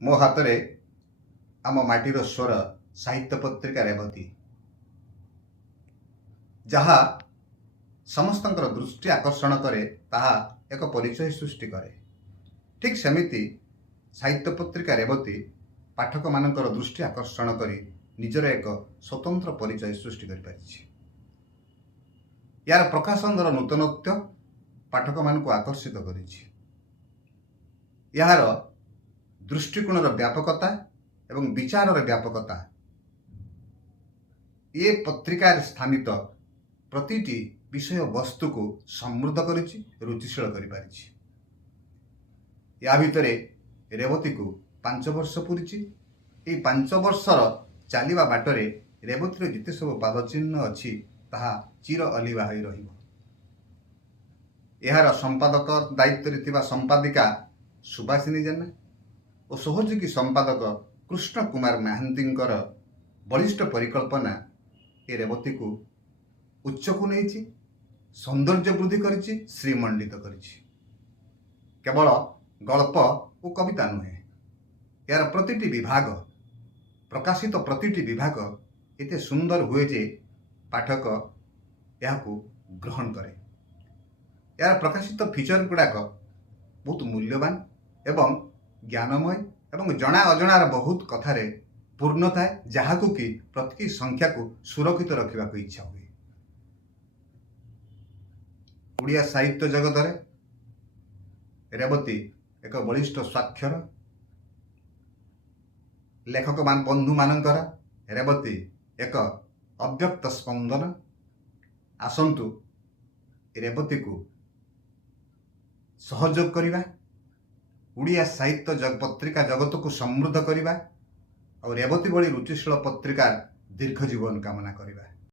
ମୋ ହାତରେ ଆମ ମାଟିର ସ୍ୱର ସାହିତ୍ୟ ପତ୍ରିକା ରେବତୀ, ଯାହା ସମସ୍ତଙ୍କର ଦୃଷ୍ଟି ଆକର୍ଷଣ କରେ, ତାହା ଏକ ପରିଚୟ ସୃଷ୍ଟି କରେ। ଠିକ୍ ସେମିତି ସାହିତ୍ୟ ପତ୍ରିକା ରେବତୀ ପାଠକମାନଙ୍କର ଦୃଷ୍ଟି ଆକର୍ଷଣ କରି ନିଜର ଏକ ସ୍ୱତନ୍ତ୍ର ପରିଚୟ ସୃଷ୍ଟି କରିପାରିଛି। ଏହାର ପ୍ରକାଶନର ନୂତନତ୍ୱ ପାଠକମାନଙ୍କୁ ଆକର୍ଷିତ କରିଛି। ଏହାର ଦୃଷ୍ଟିକୋଣର ବ୍ୟାପକତା ଏବଂ ବିଚାରର ବ୍ୟାପକତା ଏ ପତ୍ରିକାରେ ସ୍ଥାନିତ ପ୍ରତିଟି ବିଷୟବସ୍ତୁକୁ ସମୃଦ୍ଧ କରିଛି, ରୁଚିଶୀଳ କରିପାରିଛି। ଏହା ଭିତରେ ରେବତୀକୁ 5 ବର୍ଷ ପୂରିଛି। ଏହି 5 ବର୍ଷର ଚାଲିବା ବାଟରେ ରେବତୀର ଯେତେ ସବୁ ପାଦଚିହ୍ନ ଅଛି, ତାହା ଚିର ଅଲିଭା ହୋଇ ରହିବ। ଏହାର ସମ୍ପାଦକ ଦାୟିତ୍ୱରେ ଥିବା ସମ୍ପାଦିକା ସୁବାସିନୀ ଜେନା ଓ ସହଯୋଗୀ ସମ୍ପାଦକ କୃଷ୍ଣ କୁମାର ମହାନ୍ତିଙ୍କର ବଳିଷ୍ଠ ପରିକଳ୍ପନା ଏ ରେବତୀକୁ ଉଚ୍ଚକୁ ନେଇଛି, ସୌନ୍ଦର୍ଯ୍ୟ ବୃଦ୍ଧି କରିଛି, ଶ୍ରୀମଣ୍ଡିତ କରିଛି। କେବଳ ଗଳ୍ପ ଓ କବିତା ନୁହେଁ, ଏହାର ପ୍ରତିଟି ବିଭାଗ, ପ୍ରକାଶିତ ପ୍ରତିଟି ବିଭାଗ ଏତେ ସୁନ୍ଦର ହୁଏ ଯେ ପାଠକ ଏହାକୁ ଗ୍ରହଣ କରେ। ଏହାର ପ୍ରକାଶିତ ଫିଚର ଗୁଡ଼ାକ ବହୁତ ମୂଲ୍ୟବାନ ଏବଂ ଜ୍ଞାନମୟ ଏବଂ ଜଣା ଅଜଣାର ବହୁତ କଥାରେ ପୂର୍ଣ୍ଣ ଥାଏ, ଯାହାକୁ କି ପ୍ରତିଟି ସଂଖ୍ୟାକୁ ସୁରକ୍ଷିତ ରଖିବାକୁ ଇଚ୍ଛା ହୁଏ। ଓଡ଼ିଆ ସାହିତ୍ୟ ଜଗତରେ ରେବତୀ ଏକ ବଳିଷ୍ଠ ସ୍ୱାକ୍ଷର। ଲେଖକ ବନ୍ଧୁମାନଙ୍କର ରେବତୀ ଏକ ଅବ୍ୟକ୍ତ ସ୍ପନ୍ଦନ। ଆସନ୍ତୁ ରେବତୀକୁ ସହଯୋଗ କରିବା, ଓଡ଼ିଆ ସାହିତ୍ୟ ପତ୍ରିକା ଜଗତକୁ ସମୃଦ୍ଧ କରିବା ଆଉ ରେବତୀ ଭଳି ରୁଚିଶୀଳ ପତ୍ରିକାର ଦୀର୍ଘ ଜୀବନ କାମନା କରିବା।